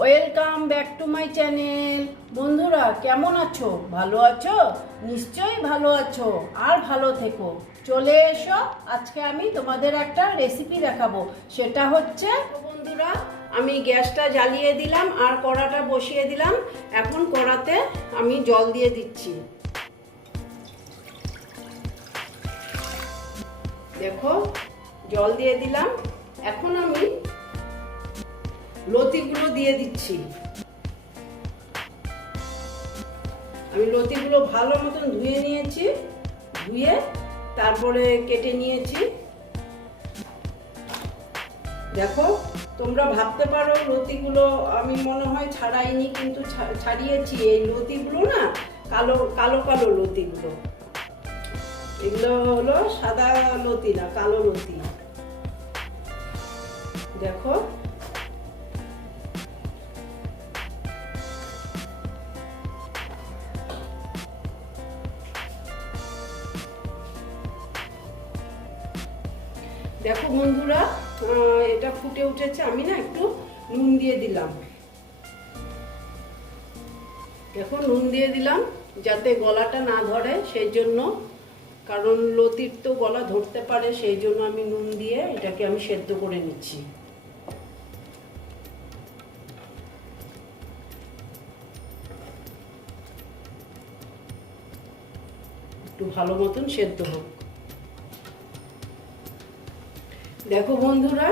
Welcome back to my channel বন্ধুরা, কেমন আছো? ভালো আছো? নিশ্চয়ই ভালো আছো। আর ভালো থেকো। চলে এসো। আজকে আমি তোমাদের একটা রেসিপি দেখাবো। সেটা হচ্ছে, বন্ধুরা, আমি গ্যাসটা জ্বালিয়ে দিলাম আর কড়াটা বসিয়ে দিলাম। এখন কড়াতে আমি জল দিয়ে দিচ্ছি। দেখো, জল দিয়ে দিলাম। এখন আমি লতিগুলো দিয়ে দিচ্ছি। আমি লতিগুলো ভালো মতন ধুয়ে নিয়েছি, ধুয়ে তারপরে কেটে নিয়েছি। দেখো, তোমরা ভাবতে পারো, লতিগুলো আমি মনে হয় ছাড়াইনি, কিন্তু ছাড়িয়েছি। এই লতিগুলো না, কালো কালো কালো লতিগুলো। এগুলো হলো সাদা লতি না, কালো লতি। দেখো বন্ধুরা এটা ফুটে উঠেছে। আমি না একটু নুন দিয়ে দিলাম। দেখো, নুন দিয়ে দিলাম, যাতে গলাটা না ধরে সেই জন্য। কারণ লতির তো গলা ধরতে পারে, সেই জন্য আমি নুন দিয়ে এটাকে আমি সেদ্ধ করে নিচ্ছি। একটু ভালো মতন সেদ্ধ হোক। দেখো বন্ধুরা,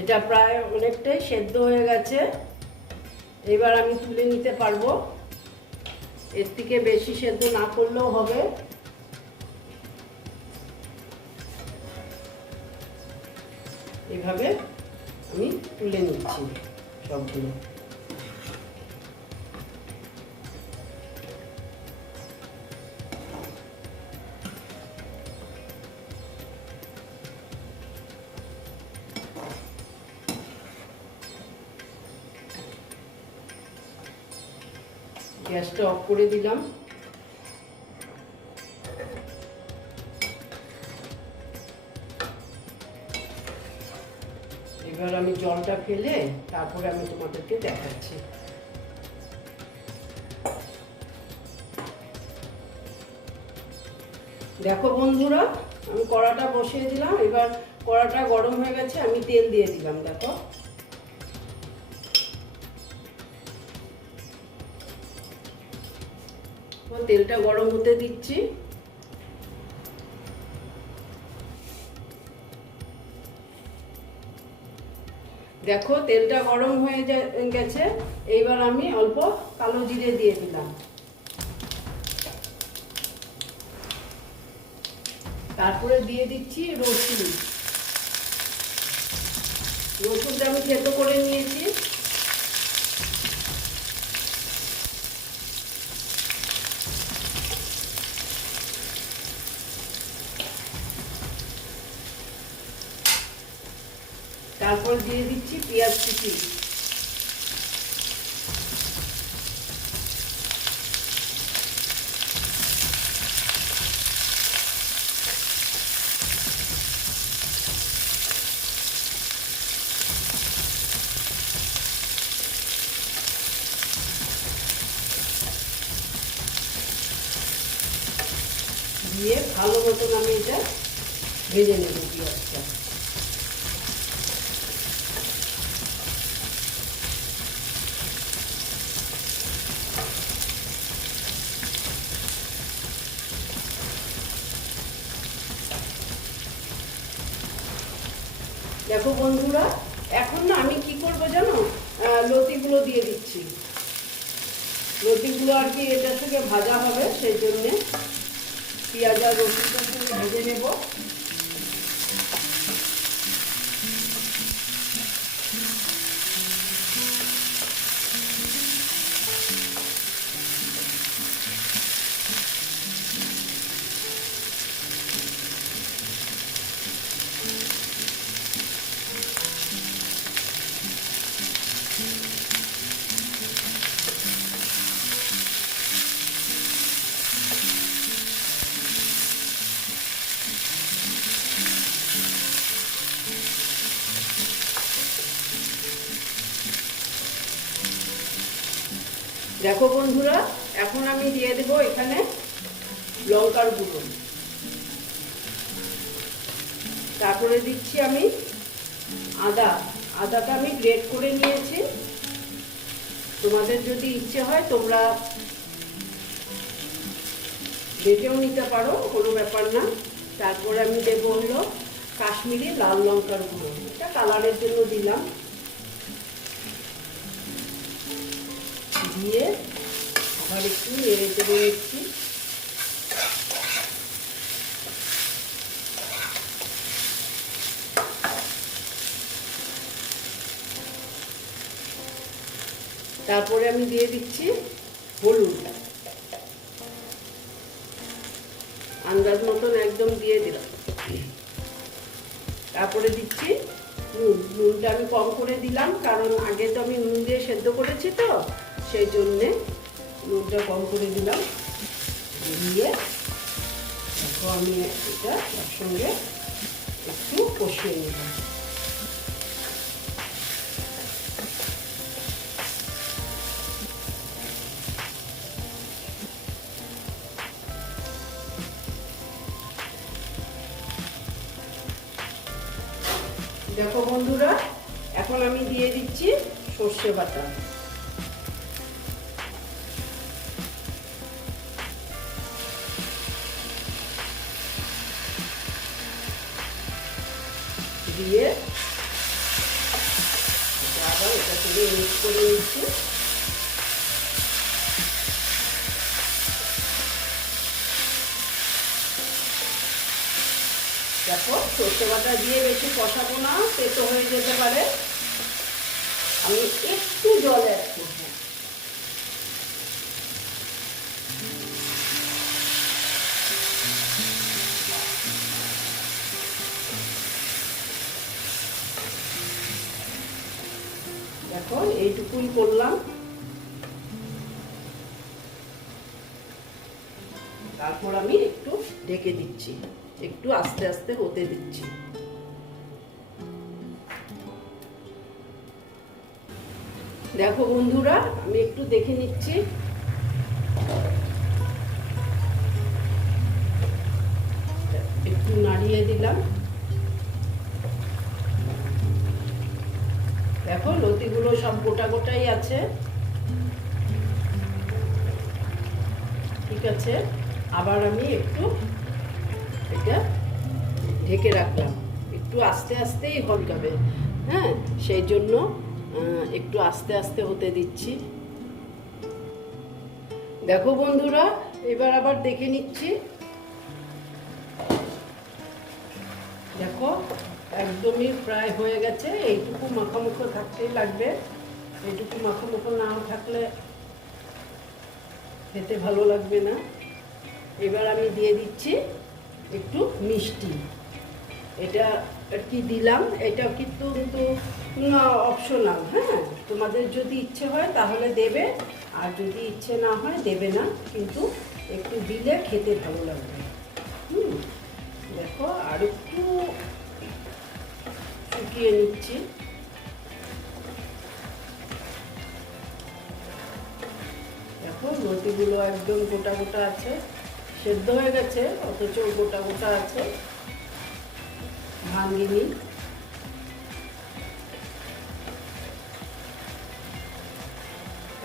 এটা প্রায় অনেকটাই সেদ্ধ হয়ে গেছে। এবার আমি তুলে নিতে পারব। এর থেকে বেশি সেদ্ধ না করলেও হবে। এভাবে আমি তুলে নিচ্ছি সবগুলো। গ্যাসটা অফ করে দিলাম। এবার আমি জলটা ফেলে তারপরে আমি তোমাদেরকে দেখাচ্ছি। দেখো বন্ধুরা, আমি কড়াটা বসিয়ে দিলাম। এবার কড়াটা গরম হয়ে গেছে, আমি তেল দিয়ে দিলাম, দেখো। তেলটা গরম হতে দিচ্ছি। দেখো, তেলটা গরম হয়ে গেছে। এইবার আমি অল্প কালো জিরে দিয়ে দিলাম। তারপরে দিয়ে দিচ্ছি রসুন। রসুনটা আমি থেতো করে নিয়েছি। তারপর দিয়ে দিচ্ছি পেঁয়াজ কুচি। দিয়ে ভালো মতন আমি এটা ভেজে নেব পেঁয়াজটা। দেখো বন্ধুরা, এখন না আমি কি করব জানো? লতিগুলো দিয়ে দিচ্ছি। লতিগুলো আর কি এটার থেকে ভাজা হবে, সেই জন্যে পেঁয়াজ আর রসুন ভেজে নেব। দেখো বন্ধুরা, এখন আমি দিয়ে দেব এখানে লঙ্কার গুঁড়ো। তারপরে দিচ্ছি আমি আদা। আদাটা আমি গ্রেট করে নিয়েছি। তোমাদের যদি ইচ্ছে হয়, তোমরা বেটেও নিতে পারো, কোনো ব্যাপার না। তারপরে আমি দেবো হলো কাশ্মীরি লাল লঙ্কার গুঁড়ো। এটা কালারের জন্য দিলাম। দিয়ে আবার একটু চেড়ে নিচ্ছি। তারপরে আমি দিয়ে দিচ্ছি হলুদ। আন্দাজ মতন একদম দিয়ে দিলাম। তারপরে দিচ্ছি নুন। নুনটা আমি কম করে দিলাম, কারণ আগে তো আমি নুন দিয়ে সেদ্ধ করেছি তো। সেই জন্যে নুনটা কম করে দিলাম। দিয়ে দেখো আমি এটা তার সঙ্গে একটু কষিয়ে নিলাম দেখো বন্ধুরা, এখন আমি দিয়ে দিচ্ছি সর্ষে বাটা। দিয়ে আবার এটা থেকে মিক্স করে নিচ্ছি। দেখো, সর্ষে বাটা দিয়ে বেশি কষাবো না পেতো হয়ে যেতে পারে। আমি একটু জল অ্যাড করলাম। তারপর আমি একটু ঢেকে দিচ্ছি। একটু আস্তে আস্তে হতে দিচ্ছি। দেখো বন্ধুরা, আমি একটু দেখে নিচ্ছি। একটু নাড়িয়ে দিলাম। দেখো লতিগুলো সব গোটা গোটাই আছে। ঠিক আছে। আবার আমি একটু এটা ঢেকে রাখলাম। একটু আস্তে আস্তেই হলকাবে হ্যাঁ সেই জন্য একটু আস্তে আস্তে হতে দিচ্ছি। দেখো বন্ধুরা, এবার আবার দেখে নিচ্ছি। দেখো একদমই প্রায় হয়ে গেছে। এইটুকু মাখামুখো থাকতেই লাগবে। এইটুকু মাখামুখো না থাকলে খেতে ভালো লাগবে না। এবার আমি দিয়ে দিচ্ছি একটু মিষ্টি। এটা কি দিলাম? এটা কিন্তু কিন্তু অপশনাল হ্যাঁ? তোমাদের যদি ইচ্ছে হয় তাহলে দেবে, আর যদি ইচ্ছে না হয় দেবে না, কিন্তু একটু দিলে খেতে ভালো লাগবে। হুম, দেখো আর একটু শুকিয়ে নিচ্ছি। দেখো, রুটিগুলো একদম গোটা গোটা আছে, সেদ্ধ হয়ে গেছে, অথচ গোটা গোটা আছে, ভাঙিনি।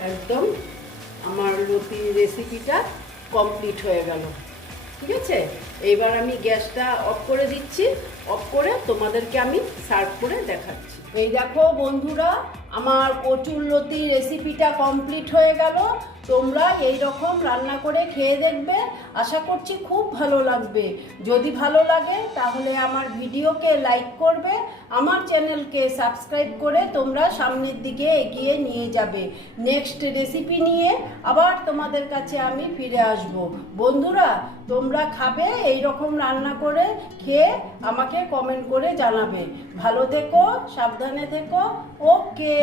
একদম আমার রুটি রেসিপিটা কমপ্লিট হয়ে গেল। ঠিক আছে? এইবার আমি গ্যাসটা অফ করে দিচ্ছি, অফ করে তোমাদেরকে আমি সার্ভ করে দেখাচ্ছি। এই দেখো বন্ধুরা, আমার কচুর লতি রেসিপিটা কমপ্লিট হয়ে গেল। তোমরা এই রকম রান্না করে খেয়ে দেখবে। আশা করছি খুব ভালো লাগবে। যদি ভালো লাগে, তাহলে আমার ভিডিওকে লাইক করবে, আমার চ্যানেলকে সাবস্ক্রাইব করে তোমরা সামনের দিকে এগিয়ে নিয়ে যাবে। নেক্সট রেসিপি নিয়ে আবার তোমাদের কাছে আমি ফিরে আসব। বন্ধুরা, তোমরা খাবে এই রকম রান্না করে খেয়ে আমাকে কমেন্ট করে জানাবে। ভালো থেকো, সাবধানে থেকো। ওকে।